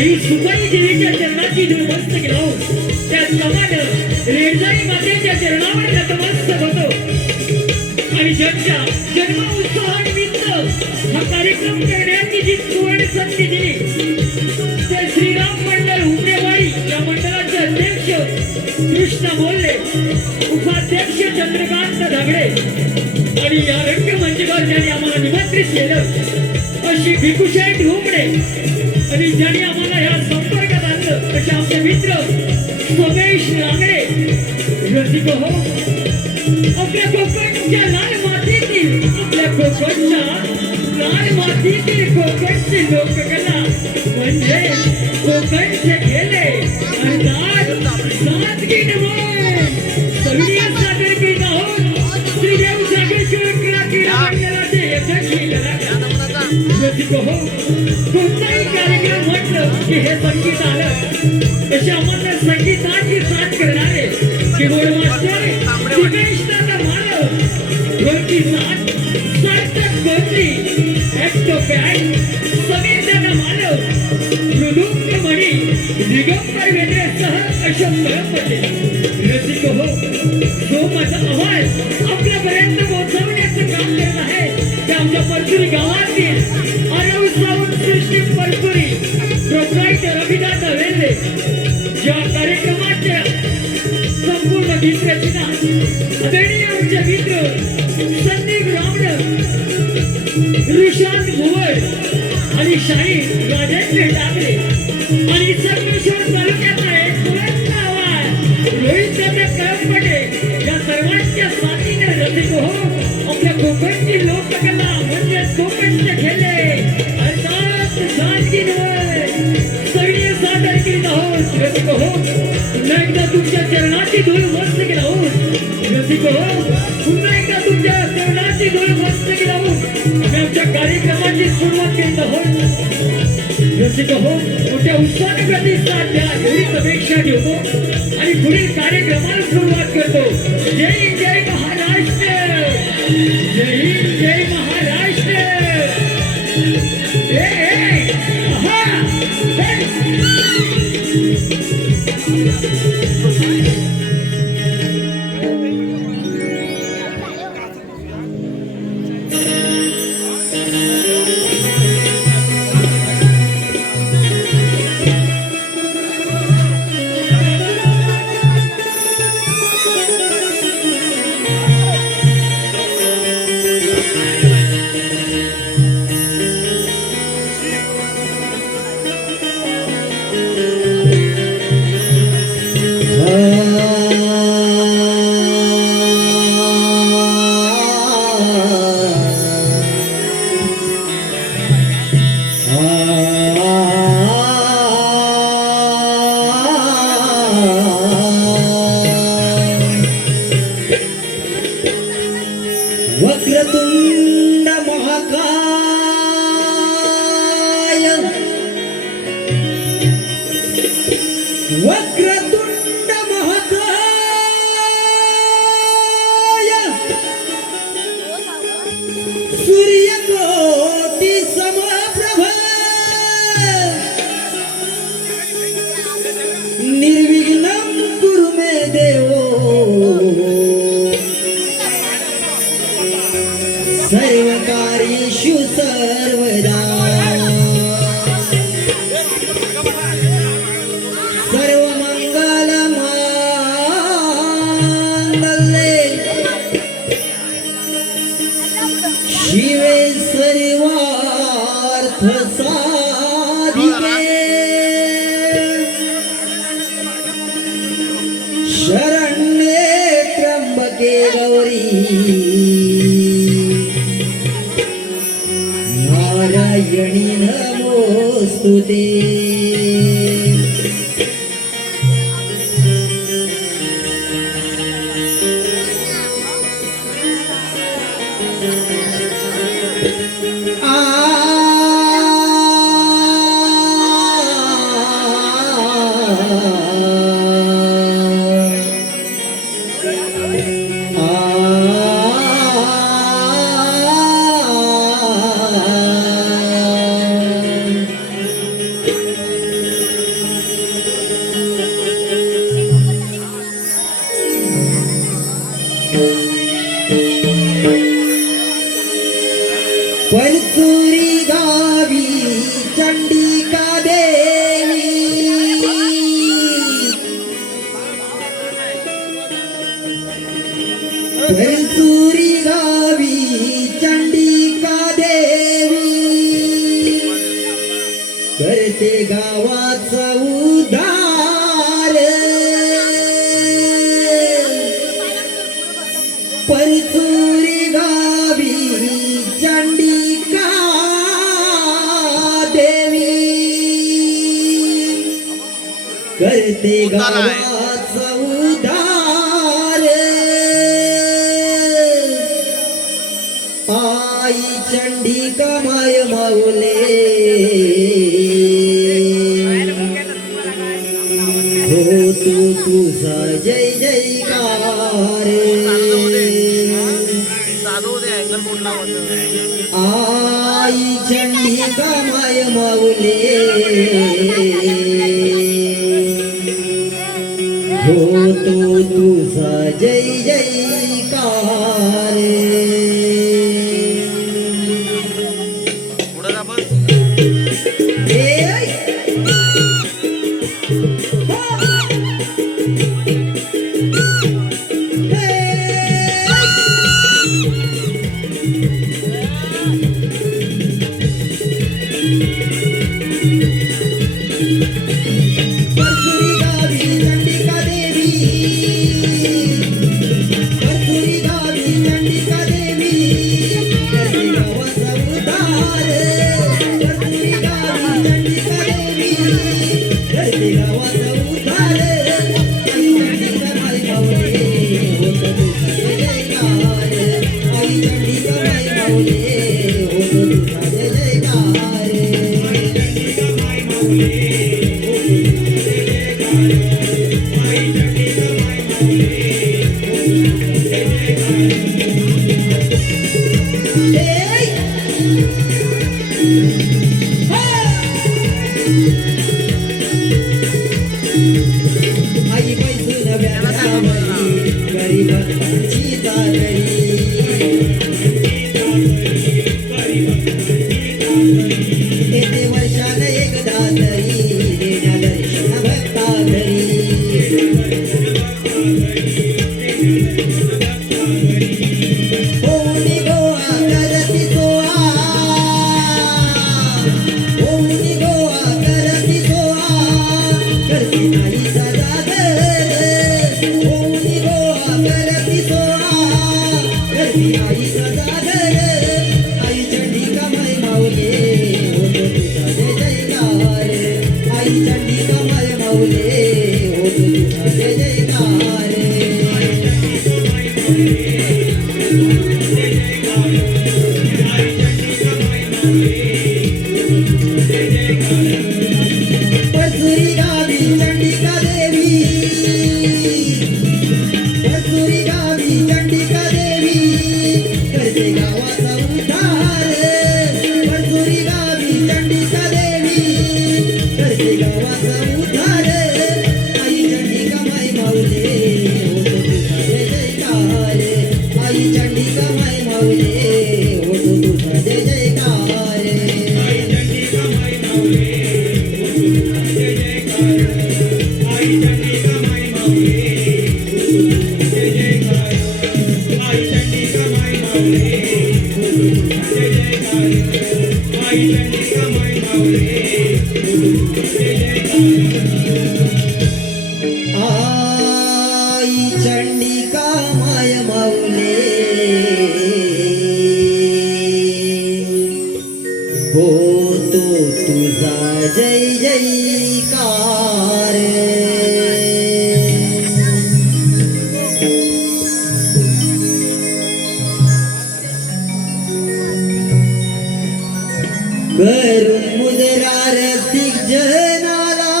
आई सुपारी देवीच्या चरणाची नमस्कार लावून त्याचप्रमाणे रेडजाई मातेच्या चरणावर नतमस्तक होतो आणि ज्यांच्या जन्म उत्सवानिमित्त हा कार्यक्रम करण्याची जी सुवर्ण संधी दिली ते श्रीराम मंडळ हुमरेवाडी या मंडळाचे अध्यक्ष कृष्ण बोलले, उपाध्यक्ष चंद्रकांत धागडे आणि या रंगमंचवर ज्यांनी आम्हाला निमंत्रित केलं अशी भिकुशेठ हुमडे आणि ज्यांनी आम्हाला या संपर्कात आणलं असे आमचे मित्र सोमेश रांगडे रसिक हो. आपल्या कोकणच्या लाल मातीतील कोकणची लोककला म्हणजे कोकणचे खेळे सादगी नमन सविनय सादर करीत आहोत श्रीदेव जागेश्वर क्रीडा मंडळाचे यशस्वी कलाकार रसिक हो. कोणताही कार्यक्रम म्हटलं की हे संगीत आलं तसे आम्हाला संगीताची साथ करणारे कीबोर्ड मास्टर दिनेश दादा मालव, ढोलकी साथ सार्थक कोहली, ऍक्टो बँड समीर दादा मालव, मृदुंग मणी दिगंबर वेद्रेसह अशोक पटेल. रसिक हो, जो माझा आवाज आपल्यापर्यंत पोहोचवण्याचं काम करत आहे ते आमच्या परतुरी गावातील आरव सावंत सृष्टी परतुरी प्रोप्रायटर अभिदाता वेल्ले ज्या कार्यक्रमाच्या संपूर्ण गीतरचना आदरणीय आमचे मित्र संदीप रावण, ऋषांत भुवड आणि शाहीर राजेंद्र टाकरे आणि संगमेश्वर तालुक्यातला एक बुलंद आवाज रोहित दादा कळंबटे या सर्वांच्या साथीने रसिक हो आपल्या कोकणची लोककला म्हणजे कोकणचे खेळे अर्थात सादगी नमन सविनय सादर करीत आहोत. रसिक हो, पुन्हा एकदा तुमच्या चरणाची धूळ मस्तकी लावून रसिक हो, पुन्हा एकदा तुमच्या चरणाची धूळ मस्तकी लावून आम्ही आमच्या कार्यक्रमाची सुरुवात करीत आहोत. रसिक हो, मोठ्या उत्साहाने प्रतिसाद द्या एवढीच अपेक्षा ठेवतो आणि पुढील कार्यक्रमाला सुरुवात करतो. जय हिंद, जय महाराष्ट्र. जय हिंद, जय महाराष्ट्र. वक्रतुंड महाकाय वक्रतुंड महाकाय सूर्यकोटि समप्रभ निर्विघ्नं कुरु मे देवो सर्वकार्येषु सर्वदा सर्वमंगल मांगल्ये शिवे सर्वार्थ सर्वार्थ साधिके शरण्ये त्र्यंबके गौरी नारायणी नमोस्तुते पंचुरी गावी चंडिका देवी पंचुरी गावी चंडिका देवी करते गावाचा उद्धार पंचुरी गावी चंडिका देवी करते गावाचा उद्धार आई चंडिका माय माऊले हो तू तुझा जय जयकार आई चंडिका माय माऊले हो तो तुझा जय जयकार परसुरी गावी चंडिका देवी परसुरी गावी चंडिका देवी करते गावाचा उद्धार परसुरी गावी चंडिका देवी करते गावाचा उद्धार आई चंडिका माय माऊले होत तुझा जयकार आई चंडिका माय माऊले होत तुझा जयकार आई पैसून व्याधावरी गरीबांची दादरी येते वर्षान एकदा तरी देण्या दर्शन भक्ता घरी होऊनी गोवा करती सोआ होऊनी गोवा करती सोआ करती नाही सदागर होऊनी गोवा करती सोआ करती नाही सदागर आई चंडिका माय माऊले होतो तुझा जय जयकार आई चंडिका माय माऊले होतो तुझा जय जयकार परसुरी गावी चंडिका देवी परसुरी गावी चंडिका देवी करते गावाचा उद्धार परसुरी गावी चंडिका देवी करते गावाचा उद्धार आई चंडिका माय माऊले होतो तुझा जय जयकार आई चंडिका माय माऊले होतो तुझा जय जयकार आई चंडिका माय माऊली जय जयकार आई चंडिका माय माऊले होतो तुझा जय जयकार करून मुद्रा रसिक जनाला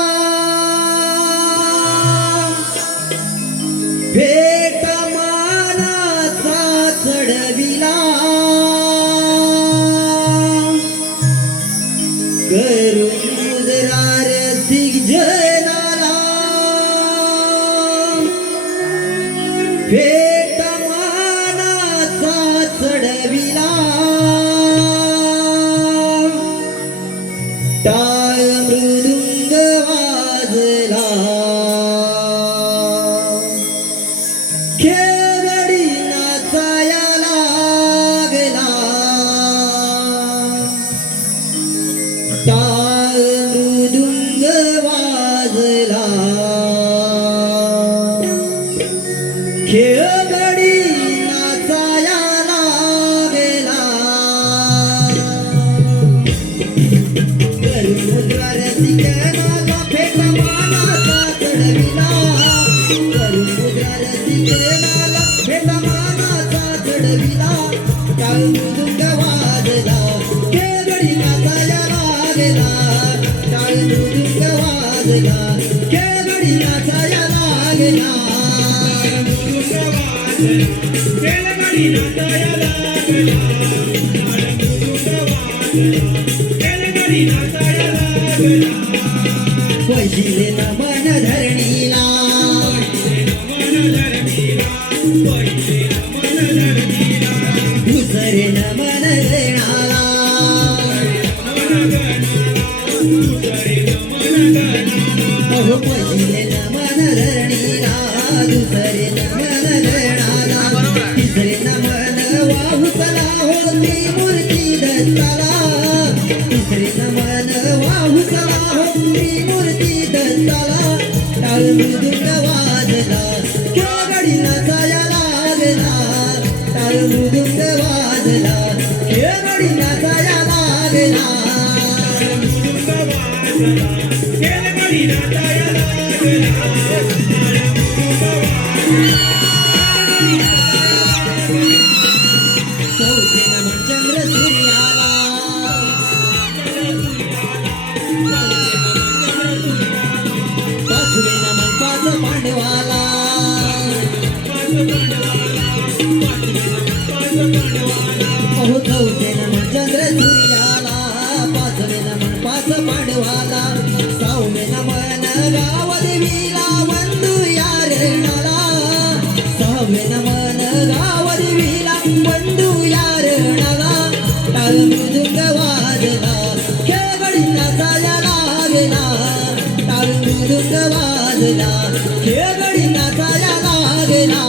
भेट मानाचा चढविला करून मुद्रा रसिक जनाला भेट मानाचा चढविला टाळ मृदुंग वाजला खेळगडी नाचाया लागला टाळ मृदुंग वाजला खेळगडी नाचाया लागला मुद्रा रसिकनाला भेट मानाचा चढविला करून मुद्रा रसिकनाला भेट मानाचा चढविला टाळ मृदुंग वाजला खेळगडी नाचाया लागला टाळ मृदुंग वाजला खेळगडी नाचाया लागला खेळगडी नाचाया लागला खेळगडी नाचाया लागला वैशिले नमन धरणीला दुसरे नमन गणाला अहो वैशिले नमन धरणीला दुसरे नमन गणाला तिसरे नमन वाहुतला होती मूर्ती दत्ताला तिसरे नमन वाहुतला होती मूर्ती दत्ताला टाळ मृदुंग वाजला खेळगडी नाचाया लागला टाळ मृदुंग वाजला खेळगडी नाचाया लागला खेळगडी नाचाया लागला चौथे नमन चंद्र सूर्याला पाचवे नमन पाच पांडवाला अहो चौथे नमन चंद्र सूर्याला पाचवे नमन पाच पांडवाला सहावे नमन गाव देवीला वंदू यारणाला सहावे नमन गाव देवीला वंदू यारणाला टाळ मृदुंग वाजला खेळगडी नाचाया लागला टाळ मृदुंग वाजला खेळगडी नाचाया लागला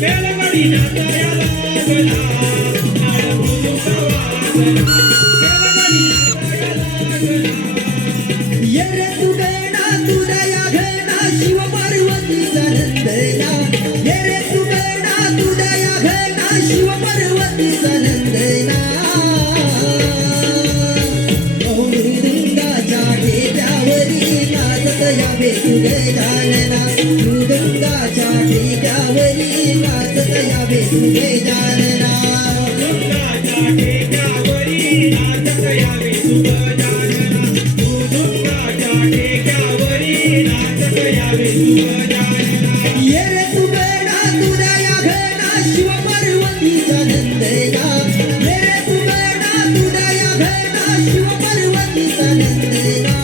खेळगडी नाचाया लागला ये रे तू गणा तू दया घना शिव पार्वतीचा नंदना ये रे तू गणा तू दया घना शिव पार्वतीचा नंदना अहो मृदुंगाच्या ढेक्यावरी नाचत यावे तू गजानना मृदुंगाच्या ढेक्यावरी नाचत यावे तू गजानना ये रे तू गणा तू दया घना शिव पार्वतीचा नंदना ये रे तू गणा तू दया घना शिव पार्वतीचा नंदना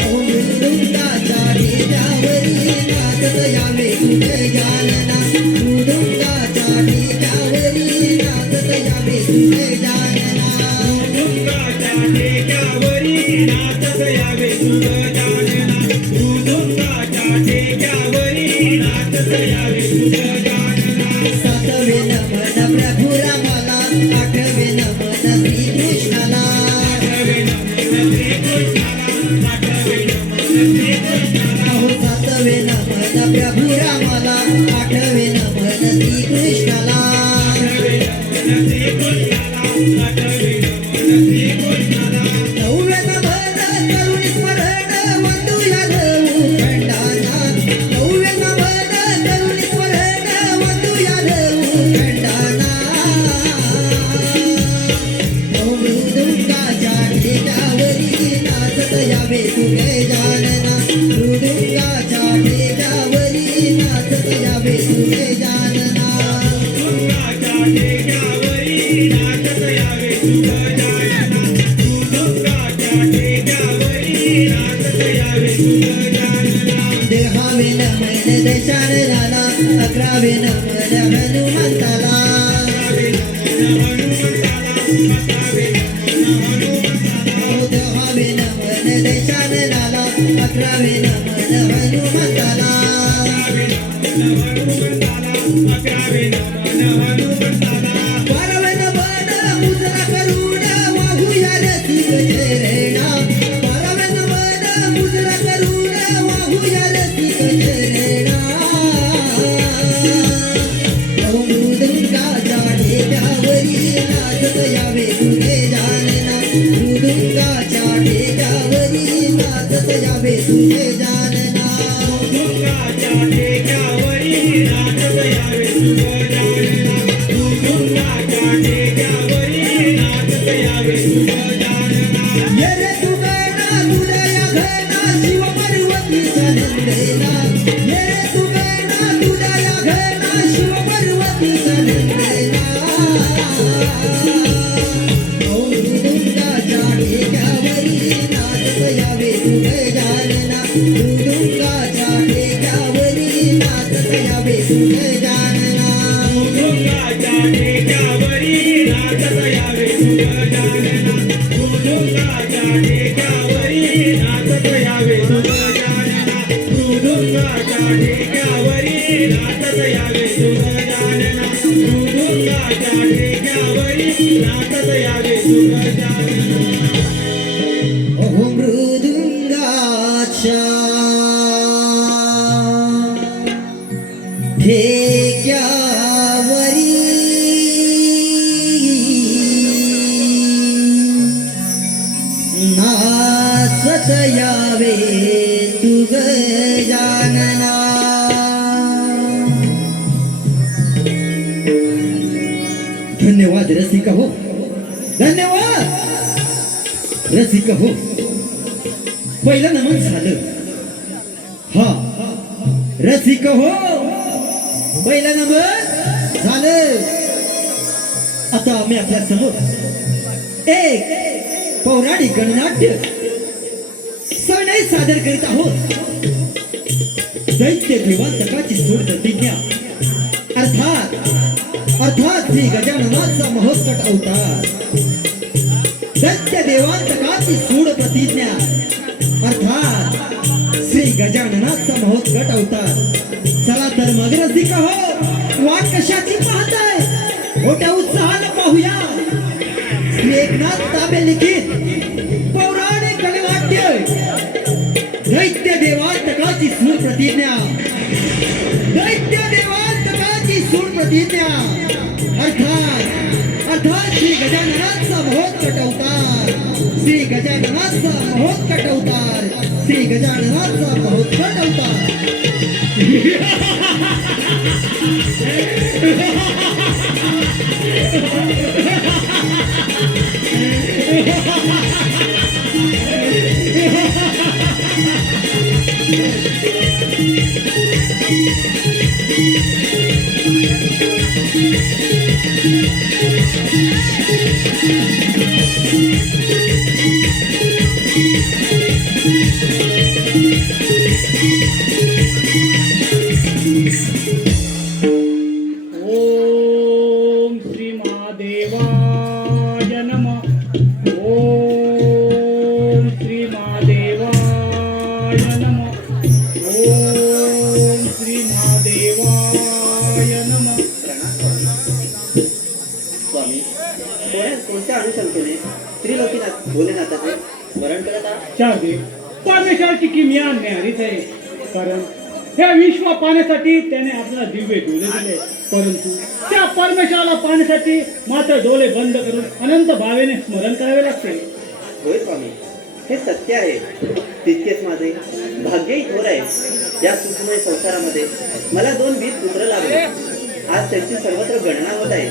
अहो मृदुंगाच्या ढेक्यावरी नाचत यावे तू गजानना मृदुंगाच्या ढेक्यावरी नाचत यावे तू गजानना सातवे नमन मन प्रभू रामाला आठवे नमन श्रीकृष्णाला अहो सातवे नमन प्रभू रामाला आठवे नमन श्रीकृष्णाला नववे नमन करुण स्मरण वंदू यादव खंडाना नववे नमन करुण स्मरण वंदू यादव खंडाना मृदुंगाच्या ठेक्यावरी नाचत यावे तुझे जानना मृदुंगाच्या ठेक्यावरी नाचत यावे तुझे जानना देहावे नमन दशाननाला अकरावे नमन हनुमंताला देहावे नमन दशाननाला अकरावे नमन हनुमंताला बारावे नमन मुजरा करुण वाहूया रसिक चरणा बारावे नमन मुजरा करुण वाहूया रसिक चरणा मृदुंगाच्या ठेक्यावरी नाचत यावे तुझे जानना मृदुंगाच्या ठेक्यावरी नाचत यावे तुझे जानना ये रे तू गणा तुझ्या घना शिव पार्वतीचा नंदना ये रे तू गणा तुझ्या घना शिव पार्वतीचा नंदना मृदुंगाच्या ठेक्यावरी नाचत यावे तुझे जानना मृदुंगाच्या ठेक्यावरी नाचत यावे तुझे जानना अहो मृदुंगाच्या ठेक्यावरी नाचत यावे तुझ जानना धन्यवाद रसिका हो धन्यवाद रसिका हो पहिलं नमन झालं हा रसिका हो पहिलं नमन झालं आता आम्ही आपल्या समोर एक पौराणिक गणनाट्य सणही सादर करीत आहोत दैत्य देवांतकाची सूड प्रतिज्ञा अर्थात श्री गजाननाचा महोत्कट अवतार दैत्य देवांतकाची सूड प्रतिज्ञा अर्थात श्री गजाननाचा महोत्कट अवतार चला तर मग रसिका हो वाट कशाची पाहताय मोठ्या उत्साहानं पाहूया श्री एकनाथ ताबे लिखित पौराणिक गणनाट्य दैत्य देवांतकाची सूड प्रतिज्ञा दैत्य देवांतकाची सूड प्रतिज्ञा अर्थात श्री गजाननाचा महोत्कट अवतार श्री गजाननाचा महोत्कट अवतार श्री गजाननाचा महोत्कट अवतार ओम श्री महादेवाय नमः ओम श्री महादेवाय नमः ओम श्री महादेवाय नमः कोणत्या अनुशंकेने त्रिलोकीनाथ भोलेनाथाचे स्मरण करत आहात? शारदे, परमेश्वराची किमया न्यारीच आहे. कारण ह्या विश्व पाहण्यासाठी त्याने आपल्याला दिव्य डोळे दिले, परंतु त्या परमेश्वराला पाहण्यासाठी मात्र डोळे बंद करून अनंत भावेने स्मरण करावे लागते. होय स्वामी, हे सत्य आहे. तितकेच माझे भाग्यही थोर आहे. या सुखमय संसारामध्ये मला 2 वीर पुत्र लाभले. आज त्यांची सर्वत्र गणना होत आहे.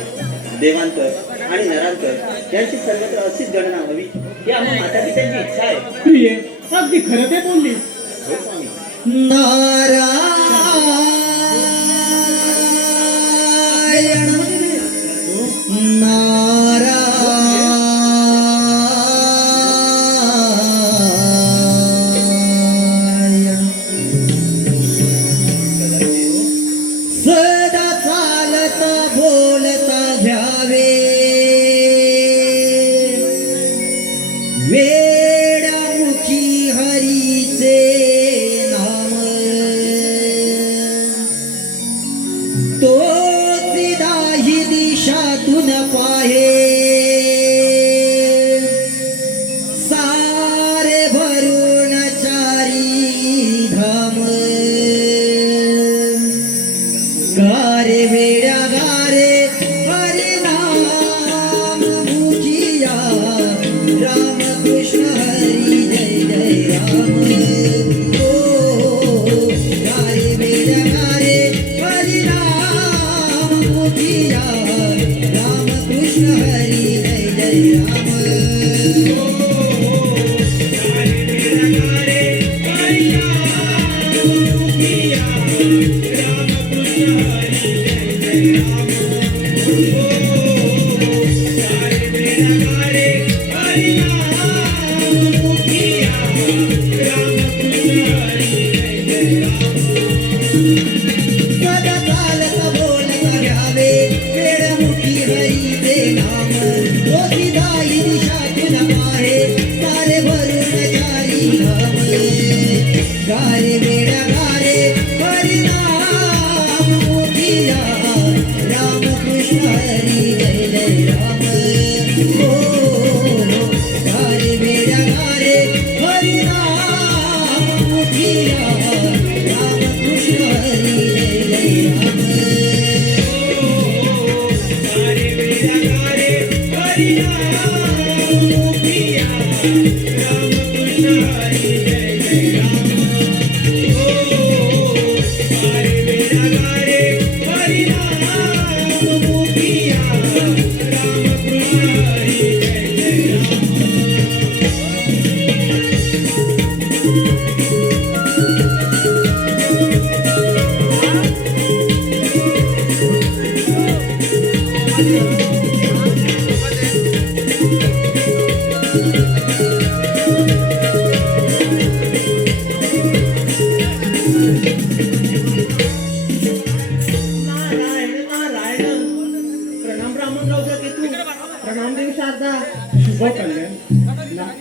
देवांतर आणि नरांतर यांची सर्वत्र अशीच गणना हवी ही आम्हा माता पित्यांची इच्छा आहे. प्रिय, अगदी खरं ते बोललीस. होय स्वामी. नारायण नारायण सदा चालता बोलता घ्यावे वेडामुखी हरीचे नाम तोच दाही दिशातून पाहे सारे भरून चारी धाम गारे वेड्या गारे हरिनाम मुखिया राम कृष्ण हरी जय जय राम ओ गारे वेड्या गारे हरिनाम मुखिया राम कृष्ण हरी जय जय राम सदा चालता बोलता घ्यावे वेडमुखी हरीचे नाम तोची दाई दिशातून पाहे सारे भरून चारी धाम गारे वेड्या गारे हरिनाम मुखिया राम कृष्ण हरी जय जय राम ओ गारे वेड्या गारे हरिनाम मुखिया राम कृष्ण हरी जय जय राम नारायण नारायण प्रणाम ब्राह्मणराव केतू प्रणाम देवी शारदा शुभ कल्याण.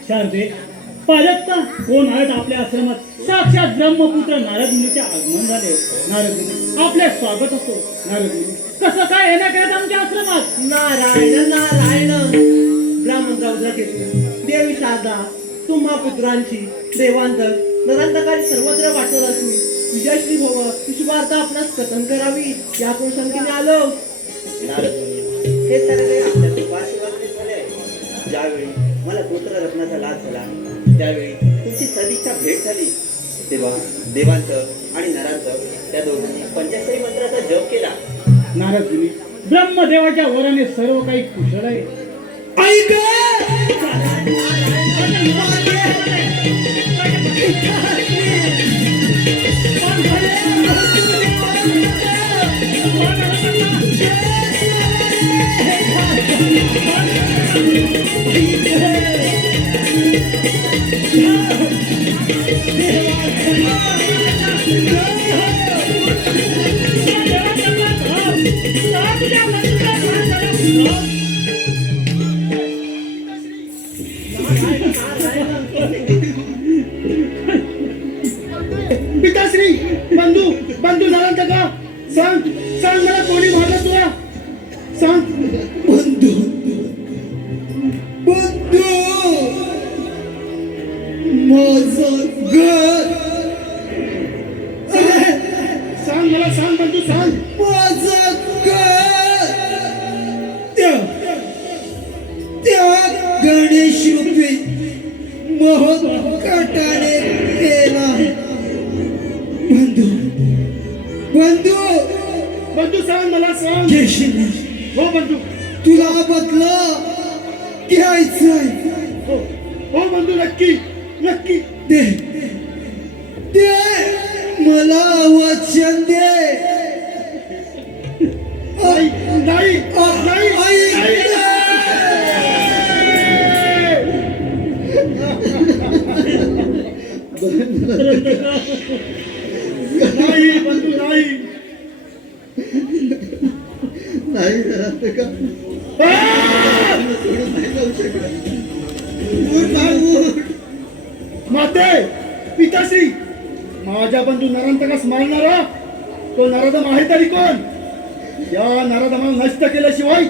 शारदे, पालकता कोण आहेत आपल्या आश्रमात? साक्षात ब्रह्मपुत्र नारद मुनीचे आगमन झाले. नारद मुनी, आपले स्वागत असो. नारद मुनी, कसं काय येण्याकरिता आमच्या आश्रमात? नारायण नारायण ब्राह्मणराव केतू देवी शारदा तुम्हा पुत्रांची देवांतर नरांतकारी सर्वत्र वाटत असून विजयश्री भव विश्वार्थ आपणास कथन करावी या अनुषंगाने आलो. नारद मुनी, हे सर्व आपल्या कृपाशिवाय झाले. ज्यावेळी मला पुत्र रत्नाचा लाभ झाला त्यावेळी तुमची सदिच्छा भेट झाली तेव्हा देवांतर आणि नरांतर त्या दोघांनी पंचाक्षरी मंत्राचा जप केला. नारद मुनी, ब्रह्मदेवाच्या वराने सर्व काही कुशल आहे. ऐक पिताश्री बंधू बंधू झाला का? सांग सांग मला कोणी मारलं तुला? सांग. बंधू बहुत कटाने केला. बंधू बंधू बंधू सांग, मला सांग. घेशील ना? हो बंधू. तुला बदला घ्यायचंय. हो हो बंधू, नक्की नक्की. दे दे मला वचन दे. नाही नाही नाही आई, नाही बंधू नाही. नाही जरा का सोडून नाही जाऊ शकत. उठ बाळू, उठ. माते पिताश्री, माझ्या बंधू नरांतकास मारणारा तो नराधम आहे तरी कोण? या नराधमाला नष्ट केल्याशिवाय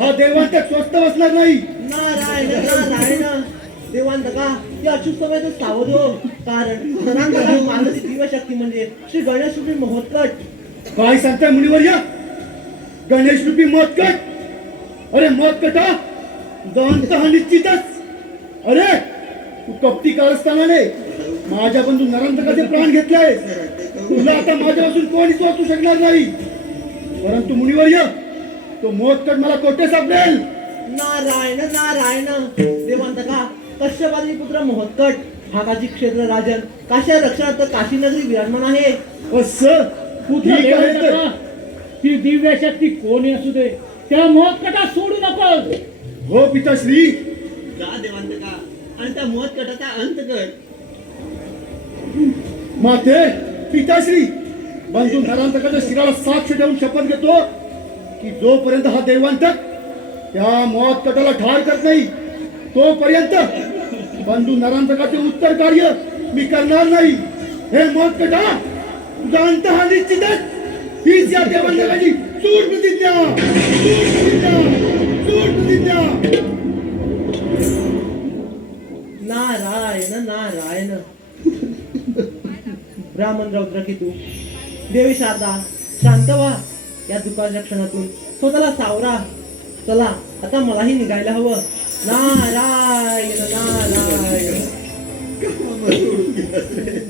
हा देवांत स्वस्त बसणार नाही. नारायण नारायण देवांतका या अचूक समयात सावध हो, कारण नरांतका मानसी दिव्यशक्ती म्हणजे श्री गणेश रूपी महोत्कट. काय सांगताय मुनिवर्य? गणेश रूपी मौतकट? अरे मौतकटा, तुझा अंत हा निश्चितच. अरे तू कपटी कारस्थानाने माझ्या बंधू नरांतकाचे प्राण घेतले. तुला आता माझ्यापासून कोणीच वाचू शकणार नाही. परंतु मुनिवर्य, तो मौतकट मला कोठे सापडेल? नारायण नारायण देवांतका कश्यपादी पुत्र महोत्कट हा काशी क्षेत्र राजन काशी रक्षणार्थ काशी नगरी विराजमान आहे. असं पुत्र ठीक आहे तर. देवदत्ता, ती दिव्य शक्ती कोणी असू दे, त्या मोहकटा सोडू नकोस. हो पिताश्री. जा देवांतका आणि त्या महोत्कटाचा अंत कर. माते पिताश्री, बंधू नरांतकाच्या शिराला साक्ष देऊन शपथ घेतो की जोपर्यंत हा देवांतक त्या मौतकटाला ठार करत नाही तोपर्यंत बंधू नरांतकाचे उत्तर कार्य मी करणार नाही. हे मौतकटा, तुझा अंत हा निश्चितच. हीच या देवांतकाची सूट प्रतिज्ञा, सूट प्रतिज्ञा, सूट प्रतिज्ञा. नारायण नारायण ब्राह्मण रौद्रकेतू देवी शारदा शांत व्हा. या दुःखाच्या क्षणातून स्वतःला सावरा. चला आता मलाही निघायला हवं. नारायण नारायण. सोडून गेलास रे.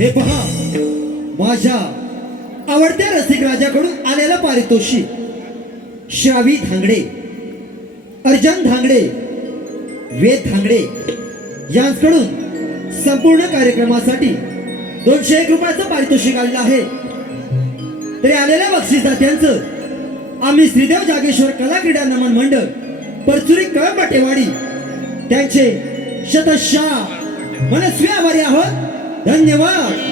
हे पहा, माझ्या आवडत्या रसिक राजाकडून आलेला पारितोषिक. श्रावी धांगडे, अर्जन धांगडे, वेद धांगडे यांकडून संपूर्ण कार्यक्रमासाठी 201 रुपयाचं पारितोषिक आलेलं आहे. तरी आलेल्या बक्षीसदात्यांचं आम्ही श्रीदेव जागेश्वर कला क्रीडा नमन मंडळ परचुरी कळंबटेवाडी त्यांचे शतशः मनस्वी आभारी आहोत. धन्यवाद.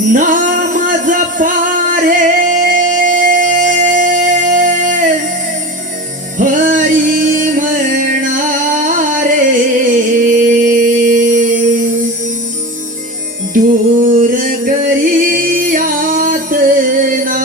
नाम जपारे हरी म्हणणारे दूर करी यातना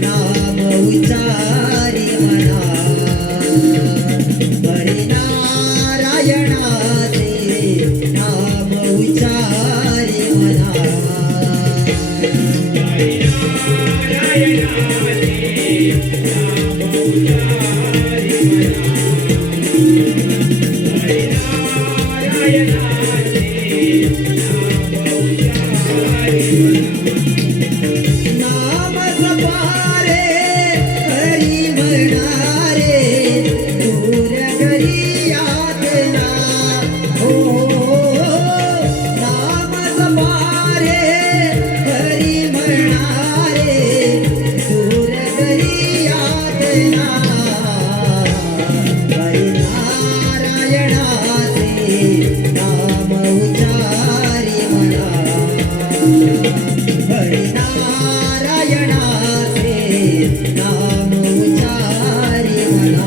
नाम उच्चारी म्हणा हरिनारायणाचे नाम उच्चारी म्हणा नाम जपारे हरी म्हणणारे दूर घरी यातना हो नाम जपारे हरी म्हणणारे दूर घरी यातना हरिनारायणाचे नाम उच्चारी म्हणा हरिनारायणाचे नाम उच्चारी म्हणा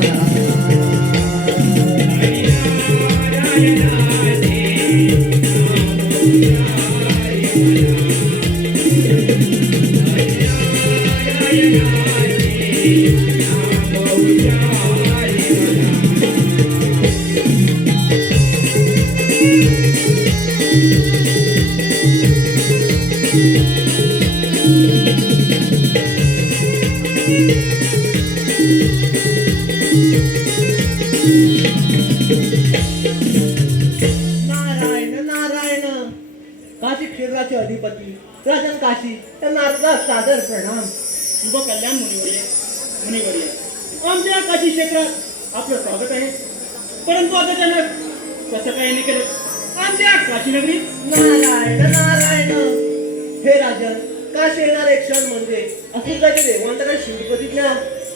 नारायण नारायण काशी क्षेत्राचे अधिपती राजन काशी त्या नारदास सादर प्रणाम. शुभ कल्याण मुनिवर्य आमच्या काशी क्षेत्रात आपलं स्वागत आहे. परंतु आता अचानक कसं काय नाही केलं आमच्या काशी नगरीत? नारायण नारायण हे राजन काशी येणारे क्षण म्हणजे असुराचे देवांतर शिव प्रतिज्ञा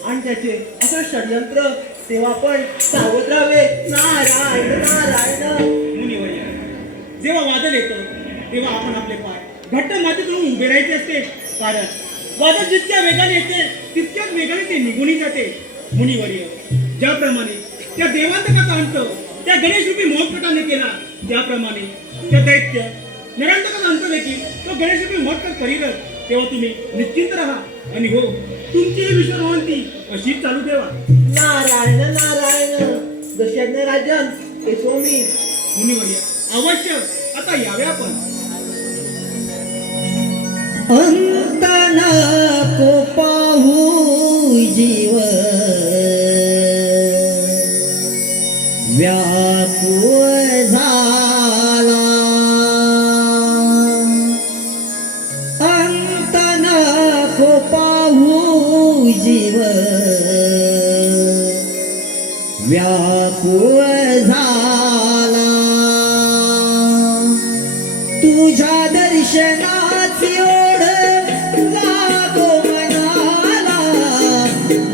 आणि त्याचे असं षडयंत्र तेव्हा पण सावध राहावे. नारायण नारायण मुनिवर्य जेव्हा वादळ येतं तेव्हा आपण आपले पाय घट्ट मातीत रोवून उभे राहायचे असते. कारण वादळ जितक्या वेगाने येते तितक्याच वेगाने ते निघूनही जाते. मुनिवर्य ज्याप्रमाणे त्या देवांतकाचा अंत त्या गणेश रूपी महोत्कटाने केला त्याप्रमाणे त्या दैत्य निरंतकाचा अंत देखील तो गणेश रूपी महोत्कट करीलच. तेव्हा तुम्ही निश्चिंत राहा आणि हो तुमची ही विश्वरोहंती अशीच चालू ठेवा. नारायण नारायण दशज्ञ राजन हे स्वामी. मुनिवर्य अवश्य आता यावे आपण. अंत नको पाहू जीव व्याकुळ झाला अंत नको पाहू जीव व्याकुळ झाला तुझ्या दर्शनाची ओढ लागो मनाला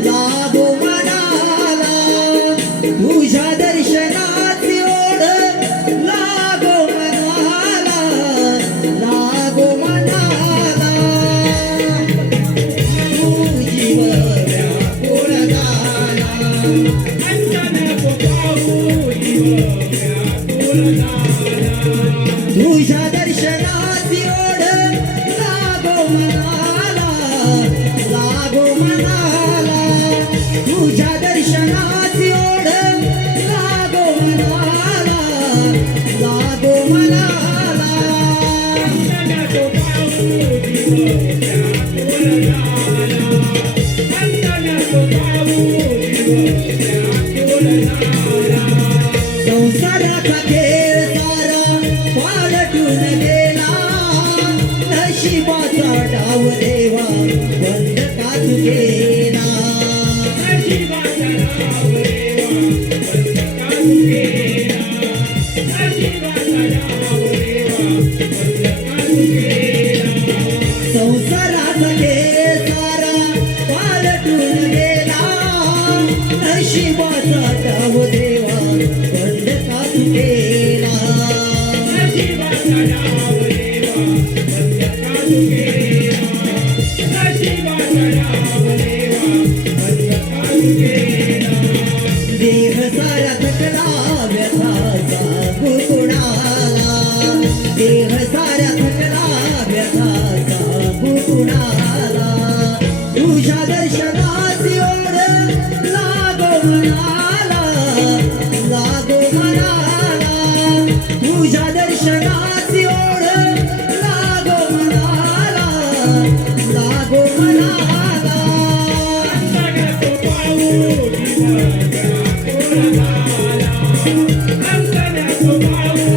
लागो मनाला तुझ्या दर्शनाची ओढ लागो मनाला लागो मनाला तू जीव व्याकुळ झाला तुझ्या दर्शनाची ओढ लागो मनाला लागो मनाला तुझ्या दर्शनाची ओढ लागो मनाला लागो मनाला संसाराचा खेळ सारा पालटून गेला नशिबाचा डाव देवा बंद का तू केला संसाराचा खेळ सारा पालटून गेला नशिबाचा डाव देवा बंद का तू केला देह सारा थकला व्यथाचा गुणगुणाला देह सारा थकला व्यथाचा गुणगुणाला लागो मनाला अंतरात पाहू दिवा अंतरात पाहू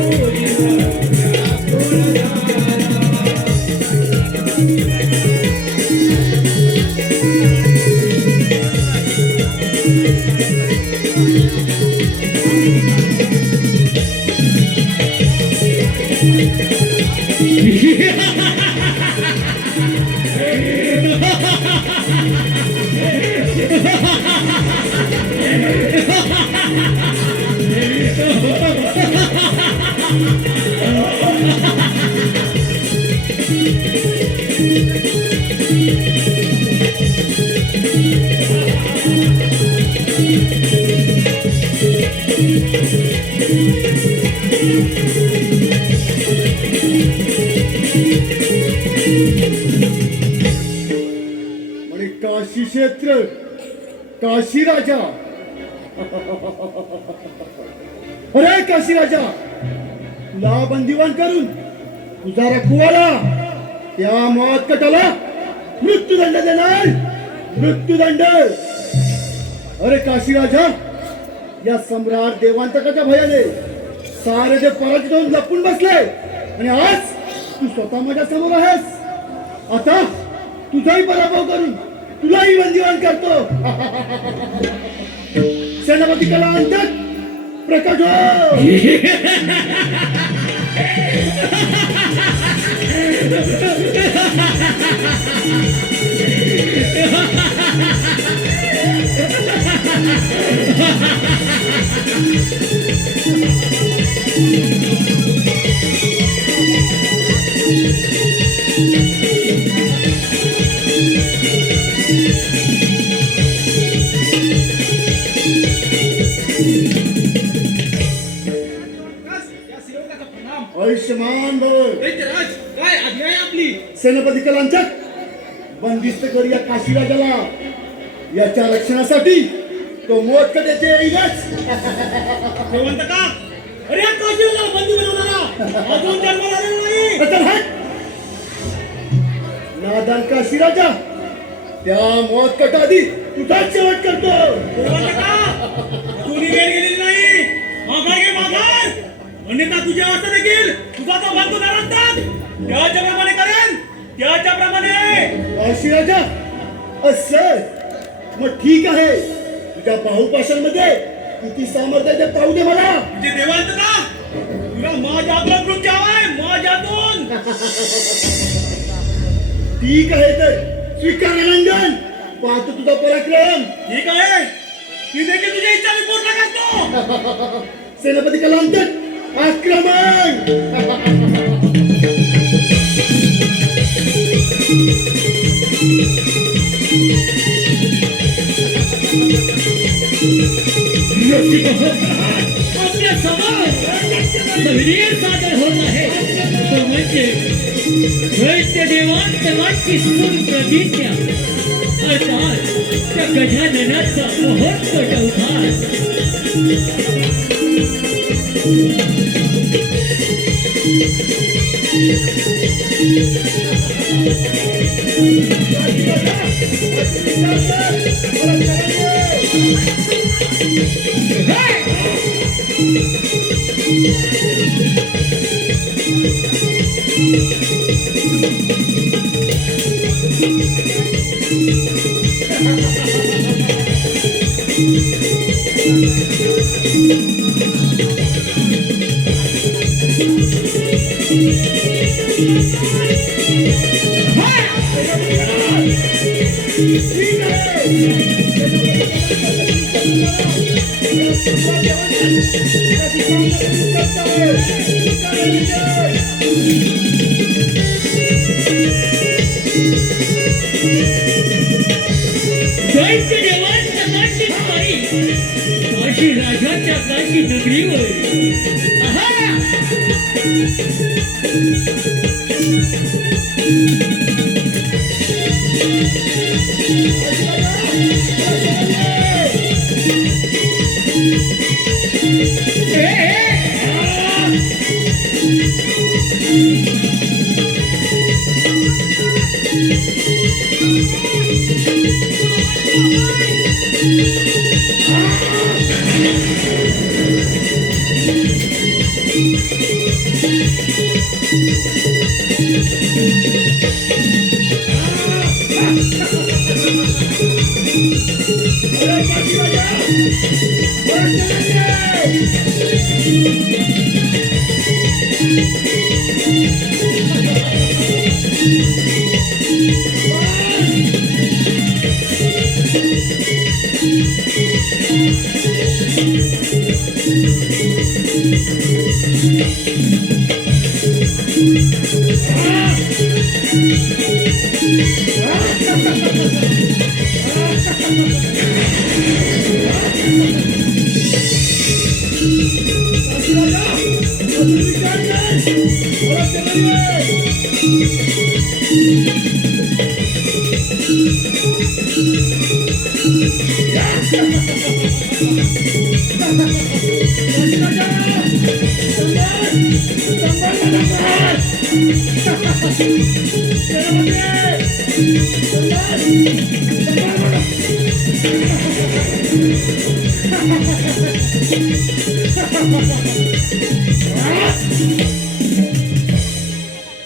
म्हणे काशी क्षेत्र काशी राजा अरे काशी राजा तुला बंदिवान करून तुझा रखवाला त्या मौत कटाला मृत्यूदंड देणार मृत्यूदंड. अरे काशी राजा या सम्राट देवांतकाच्या भयाने सारे जे पराजित होऊन लपून बसले आणि आज तू स्वतः माझ्या समोर आहेस. आता तुझाही पराभव करून तुलाही बंदिवान करतो. सेनापती कला अंतक प्रकट हो. आयुष्यमान भव. काय आज्ञा आहे आपली? सेनापती कलांचक बंदिस्त कर या काशीराजाला. याच्या रक्षणासाठी तो मोतकड्याचे येईलच. देवांतका, अरे या काशीराजाला बंदी बनवणारा अजून जन्माला आलेला नाही. चल हट. नादान काशीराजा त्या मोतकटा आधी तुझाच शेवट करतो. देवांतका, अजूनही वेळ गेलेली नाही. माघार घे माघार. अन्यथा तुझ्या अवस्था देखील तुझा तो बंधू नरंतात त्याच्याप्रमाणे करेन त्याच्याप्रमाणे. काशीराजा असं मग ठीक आहे. तुझ्या बाहुपाशांमध्ये किती सामर्थ्य आहे ते पाहू दे मला. म्हणजे देवांतका, तुला माझ्यातून मृत्यू हवाय माझ्यातून. ठीक आहे तर स्वीकार रंजन. पाहतो तुझा पराक्रम. ठीक आहे, ती देखील तुझ्या इच्छा मी पूर्ण करतो. सेनापती कलांतक आक्रमण. आपल्या समोर गंभीर सादर होत आहे तो म्हणजे दैत्य देवांतकाची सुर प्रतिज्ञा अर्थात त्या गजाननाचा महोत्सव अवतार. दैत्य देवांतकाची पायी काशी राजाच्या काशी नगरीवर आहा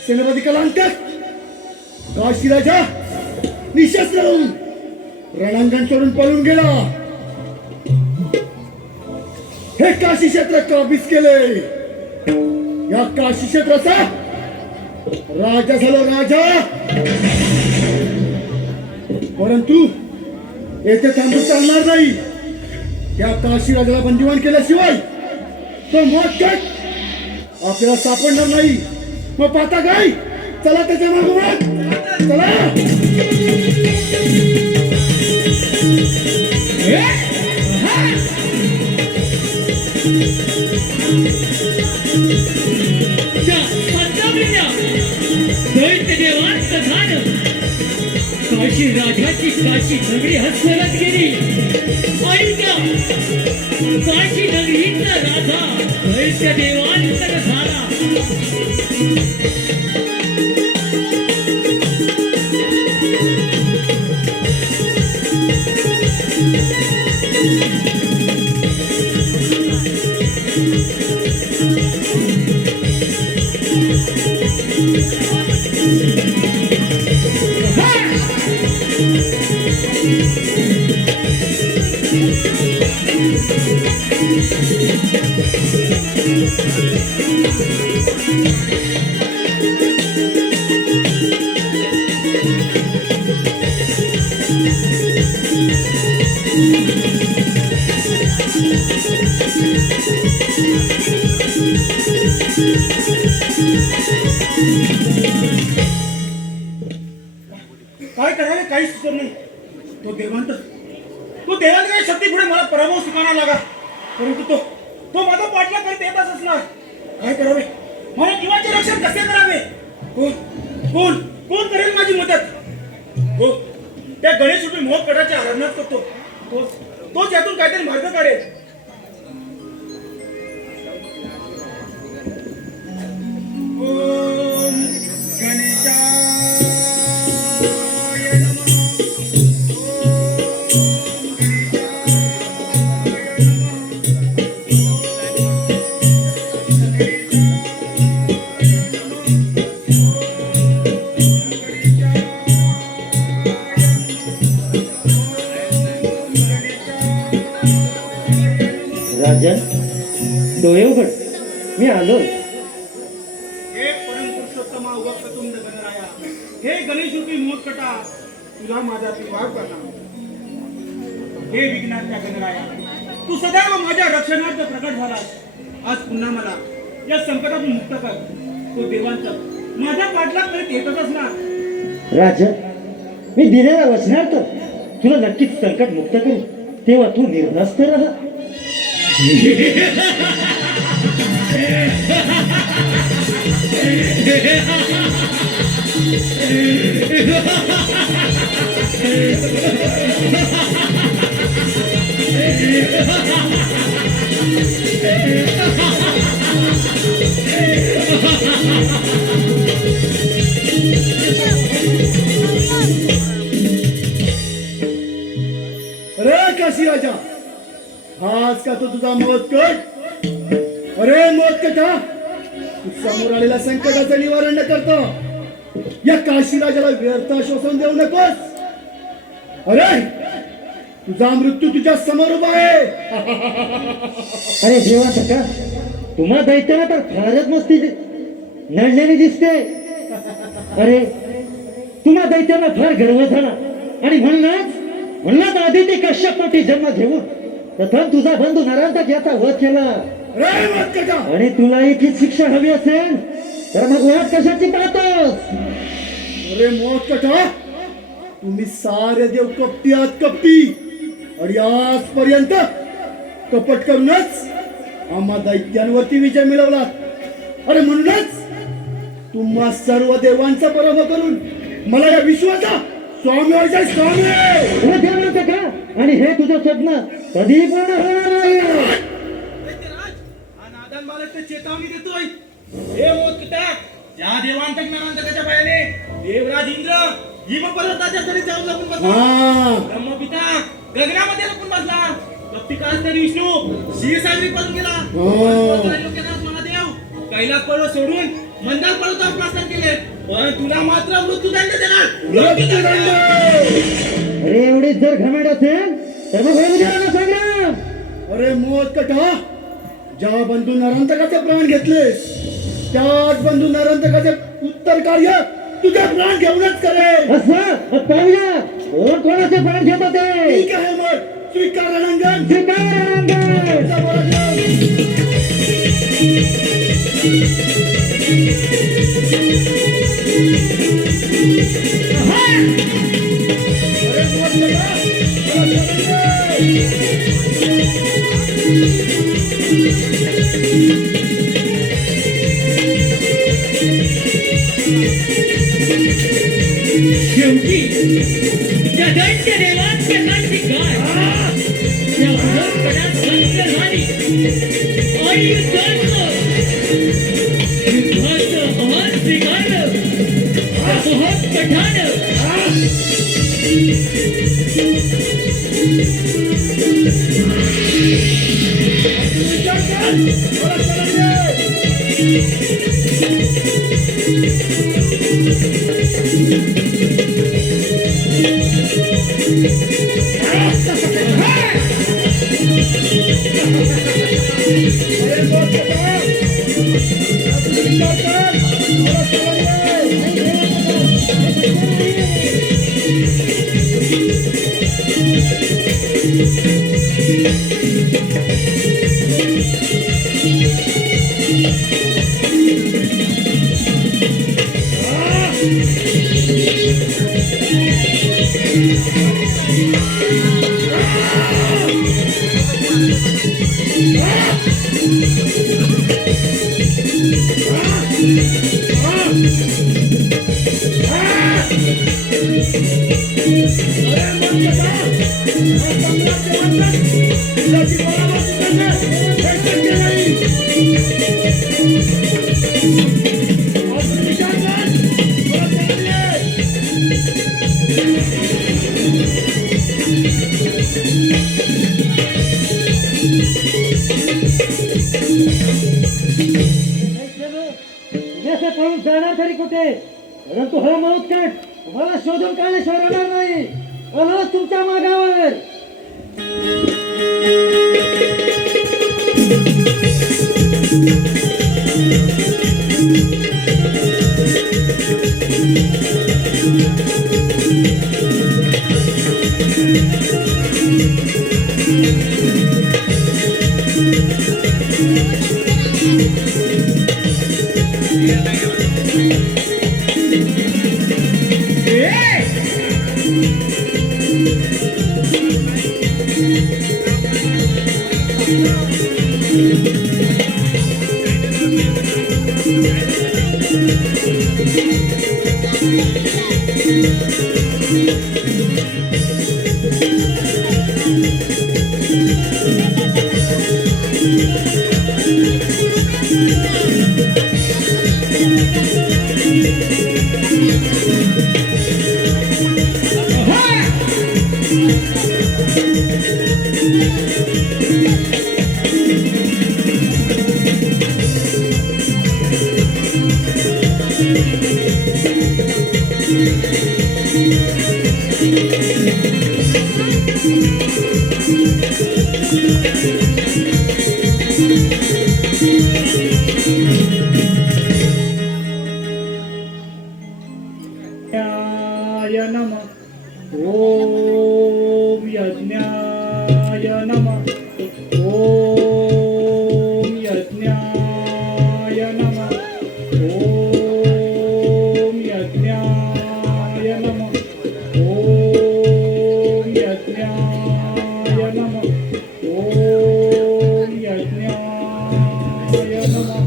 सेनापती कलांतर काशी राजा निशस्त्र होऊन रणांगण सोडून पळून गेला. हे काशी क्षेत्र काबीज केले. या काशी क्षेत्राचा राजा झालो राजा. परंतु येथे थांबून चालणार नाही. त्या काशी राजाला बंदिवान केल्याशिवाय तो मोठकट आपल्याला सापडणार नाही. मग पाहता काय, चला त्याच्या मागोमाग चला. दैत्य देवांचं झाड काशी राजाची काशी नगरी हसवत गेली. आणि त्या काशी नगरीचा राजा दैत्य देवांतर झाला. काय करावे काही सुचत नाही. तो देवांत काही शक्ती पुढे मला पराभव स्वीकारावा लागा. परंतु तो माझा पाठलाग करीत येतच असणार. काय करावे, माझ्या जीवाचे रक्षण कसे करावे. कोण कोण कोण करेल माझी मदत. हो, त्या गणेश रूपी मोहकटाच्या आराधनात करतो. तोच यातून काहीतरी मार्ग काढेल. ओम गणेशाय नमः. राजन, डोळे उघड, मी आलो. हे परमपुरुषोत्तमा वक्रतुंड गणराया, हे गणेश रूपी मोहकटा, तुला माझा विभाग करणार. हे विघ्नाच्या गणराया, तू सदैव माझ्या रक्षणार्थ प्रकट झालास. आज पुन्हा मला या संकटातून मुक्त कर. तो देवांत माझ्या पाठलाग करीत येतच असणार. राजन, मी दिलेल्या वचनार्थ तुला नक्कीच संकट मुक्त करेन. तेव्हा तू निर्धास्त राहा. राजा, हाच का तो तुझा मोदकट? अरे मोदकटा, तू समोर आलेल्या संकटाचं निवारण न करतो या काशी राजाला व्यर्थ आश्वासन देऊ नकोस. अरे तुझा मृत्यू तुझ्या समोर उभा आहे. अरे देवा सका, तुम्हा दैत्याला तर फारच मस्ती लढलेली दिसते. अरे तुम्हा दैत्याला फार गर्व झाला आणि म्हणूनच आधी ते कश्यप पोटी जन्म घेऊन प्रथम तुझा बंधू नरांतक याचा वध केला. अरे मोदकटा, आणि तुला हीच शिक्षा हवी असेल तर मग वाट कशाची पाहतोस? अरे मोदकटा, तुम्ही सारे देव कपटी आहात, कपटी. आणि आजपर्यंत कपट करूनच आम्हा दैत्यांवरती विजय मिळवला. अरे म्हणूनच तुम्हा सर्व देवांचा पराभव करून मला या विश्वाचा स्वामी व्हायचा. स्वामी हे देवा का? आणि हे तुझं स्वप्न कधी पूर्ण होणार नाही. नादान बालक ते चेतावणी देतोय. हे मोदकटा, या देवांतक नरांतकाच्या पायाने देवराज इंद्र हिमपर्वताच्या तरी जाऊन लपून बसला. हा, ब्रह्मपिता गगनामध्ये लपून बसला. कप्तिकास तरी विष्णू क्षीरसागरी पळून गेला. त्रैलोक्यनाथ महादेव कैलास पर्वत सोडून मंदार पर्वतावर प्रस्थान केले. पण तुला मात्र मृत्यूदंड देणार. मृत्यूदंड. अरे एवढी जर घमेड असेल तर मग होऊ द्या ना संग्राम. अरे मोदकटा, ज्या बंधू नरांतकाचे प्राण घेतलेस त्याच बंधू नरांतकाचे उत्तर कार्य तुझे प्राण घेऊनच करेल. असं मग पाहूया कोण कोणाचे प्राण घेत होते. ठीक आहे, मग स्वीकार रणांगण. अरे मोदकटा, चला चला. शेवटी त्या दैत्य देवांतकाची गाय त्या उदरपणात बंद झाली आणि युद्धाचं आव्हान स्वीकारलं. त्या मोहकपटानं विचार कर. चला चला. अरे मोदकटा, विचार कर. चला तुम्ही पळून जाणार तरी कुठे? परंतु हा मोदकट तुम्हाला शोधून काढल्याशिवाय राहणार नाही. आलोच तुमच्या मागावर. यज्ञाय नमः ओम यज्ञाय नमः ओम यज्ञाय नमः ओम यज्ञाय नमः ओम यज्ञाय नमः ओम यज्ञाय नमः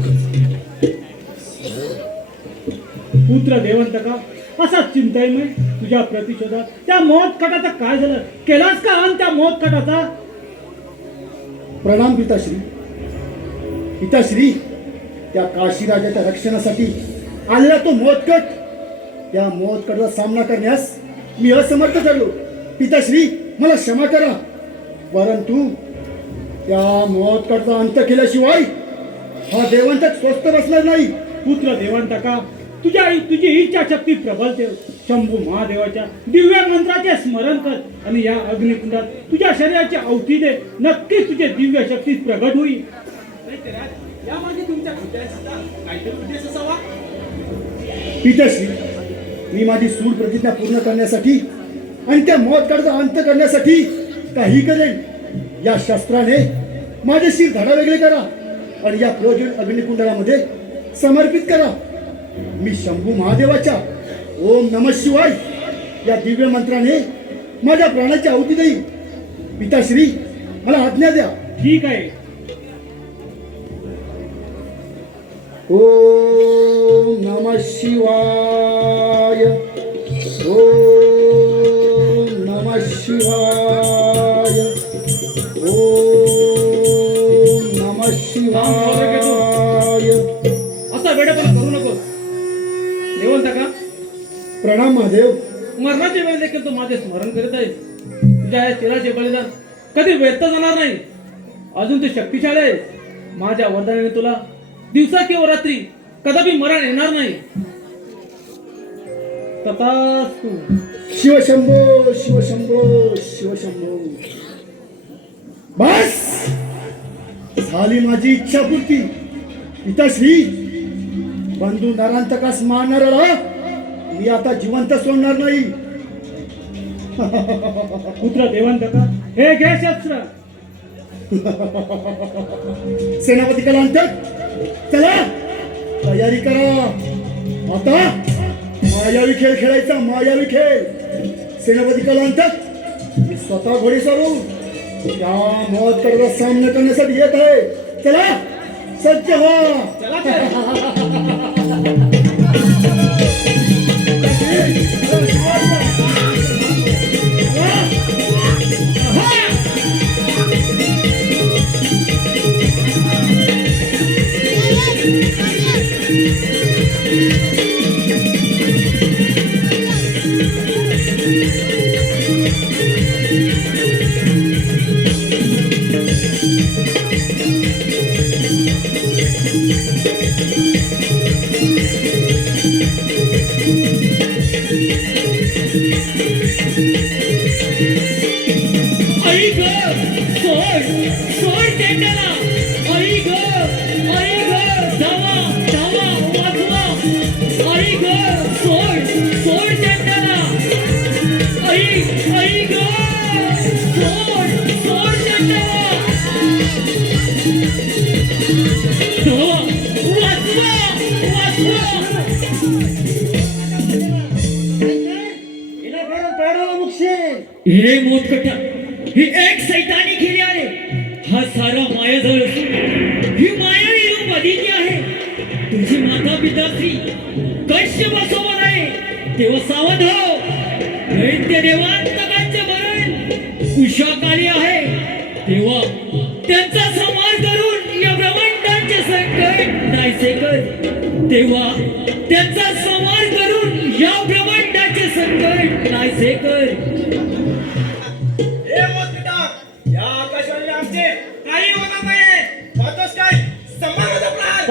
पुत्र देवंतका असा चिंतामय तुझ्या प्रतिशोधात त्या मौत कटाचा काय झालं केलास का अंत त्या मौत कटाचा प्रणाम पिताश्री. पिताश्री, त्या काशीराजाच्या रक्षणासाठी आलेला तो मोतकट, त्या मोतकटचा सामना करण्यास मी असमर्थ ठरलो. पिताश्री, मला क्षमा करा, परंतु त्या मोतकटचा अंत केल्याशिवाय हा देवंतक स्वस्थ बसणार नाही. पुत्र देवंतका तुझी इच्छा शक्ती प्रबल ठेव. शंभू महादेवाच्या दिव्य मंत्राचे स्मरण कर आणि या अग्निकुंडात तुझ्या शरीराची आहुती दे. नक्कीच तुझे दिव्य शक्ती प्रगट होईल. यामागे तुमच्या हृदयाचा काहीतरी उद्देश असावा. पिताश्री, मी माझी सूड प्रतिज्ञा पूर्ण करण्यासाठी आणि त्या मोतकटचा अंत करण्यासाठी काही करेन. या शस्त्राने माझे शिर धडा वेगळे करा आणि या प्रज्वलित अग्निकुंडामध्ये समर्पित करा. मी शंभू महादेवाच्या ओम नमः शिवाय या दिव्य मंत्राने माझ्या प्राणाची आहुती देईन. पिताश्री, मला आज्ञा द्या. ठीक आहे. ओम नमः शिवाय ओम नमः शिवाय ओम नमः शिवाय. असा वेडेपणा करू नको देवंतका. प्रणाम महादेव. मरणाच्या वेळेस देखील तू माझे स्मरण करीत आहेस. तुझ्या या चिराचे बलिदान कधी व्यर्थ जाणार नाही. अजून तू शक्तिशाली आहेस. माझ्या वरदानाने तुला दिवसा किंवा रात्री कदापि मरण येणार नाही. तथास्तु. शिवशंभो शिवशंभो शिवशंभो. बस झाली माझी इच्छापूर्ती. पिताश्री, बंधू नरांतकास मारणारा मी आता जिवंत सोडणार नाही. पुत्र देवंतका, हे घे शस्त्र. सेनापती कलांतक, चला तयारी करा. आता मायावी खेळ खेळायचा. मायावी खेळ. सेनापती कलांतक, मी स्वतः घोडे सारू त्या मोहत्करचा सामना करण्यासाठी येत आहे. चला सज्ज व्हा. चला तर. आई ग सोड सोड टेंडाला. आई ग धावा धावा वाचवा. आई ग सोड सोड टेंडाला. आई ग सोड सोड टेंडाला. धावा वाचवा वाचवा. हे मोतकटा, ही एक सैतानी केली आहे. हा सारा मायाजाळ असून ही मायावी रूप आदिती आहे. तुझी माता पिताश्री कश्यपासोबत आहे. तेव्हा सावध हो. दैत्य देवांतकांचे मरण उषाकाली आहे. तेव्हा त्यांचा संहार करून या ब्रह्मांडाचे संकट नाहीसे कर. तेव्हा त्यांचा संहार करून या ब्रह्मांडाचे संकट नाहीसे कर. हे मोतकटा, या आकाशवाणीला आमचे काही होणार नाही. पाहतोस काय संभागाचा प्रहार.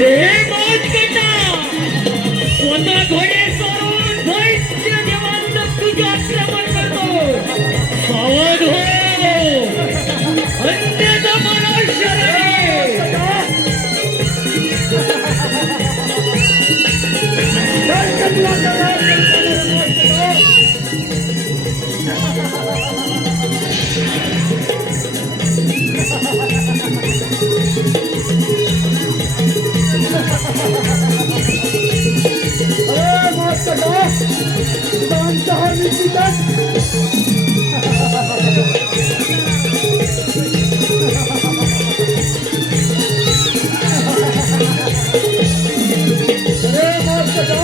रे मोजकेटा, स्वतः घोडे सोडून दैत्य देवांचं तुझे आक्रमण करतो. सावध हो, अन्यथा मला शरण. अरे मस्त का तुझा हा निश्चितच अरे मस्त का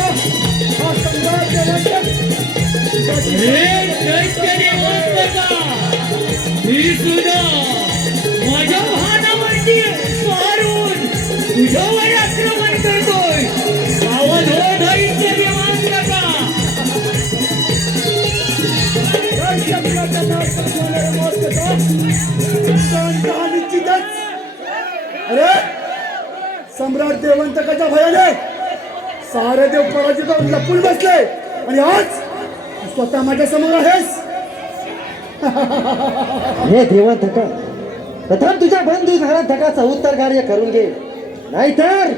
हा सम्राट देवांतक रे दैत्य देवांतका, मी सुद्धा माझ्या वाहनावरती मारून तुझ्यावर आक्रमण करतोय. सावध हो दैत्य देवांतका. अरे सम्राट देवंतकाच्या भयाने सारे देव पराजित होऊन लपून बसले आणि आज तू स्वतः माझ्या समोर आहेस. हे देवांतका, प्रथम तुझ्या बंधू धरांतकाचं उत्तर कार्य करून घे, नाहीतर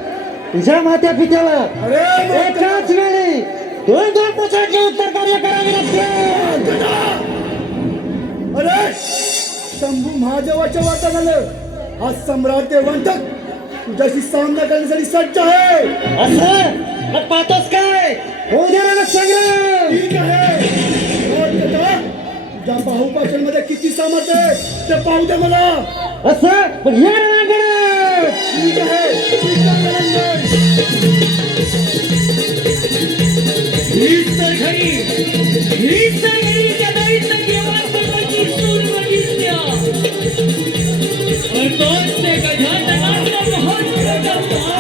तुझ्या मात्या पित्याला अरे एकाच वेळी दोन दोन प्रकारचे उत्तर कार्य करावे लागते. अरे शंभू महादेवाच्या वाटा झालं. हा सम्राट देवंतक तुझ्याशी सामना करण्यासाठी सज्ज आहे. असं मग पाहतोस काय, होऊ दे रण संग्राम. ठीक आहे. तुझ्या बाहुपाशन मध्ये किती सामर्थ्य आहे ते पाहू दे मला. असं मग या रणांगणात. ठीक आहे. हीच तर खरी, हीच तर खरी त्या दैत्य देवांतकाची सूरविद्या. और तोच ते गजाननाचा महत्त्वाचा पाय.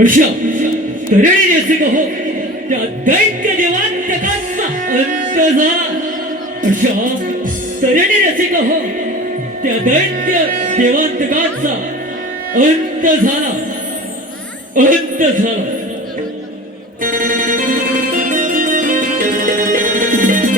अशा तऱ्हेने असे कहो त्या दैत्य देवांतकाचा अंत झाला. अशा तऱ्हेने असे कहो त्या दैत्य देवांतकाचा अंत झाला.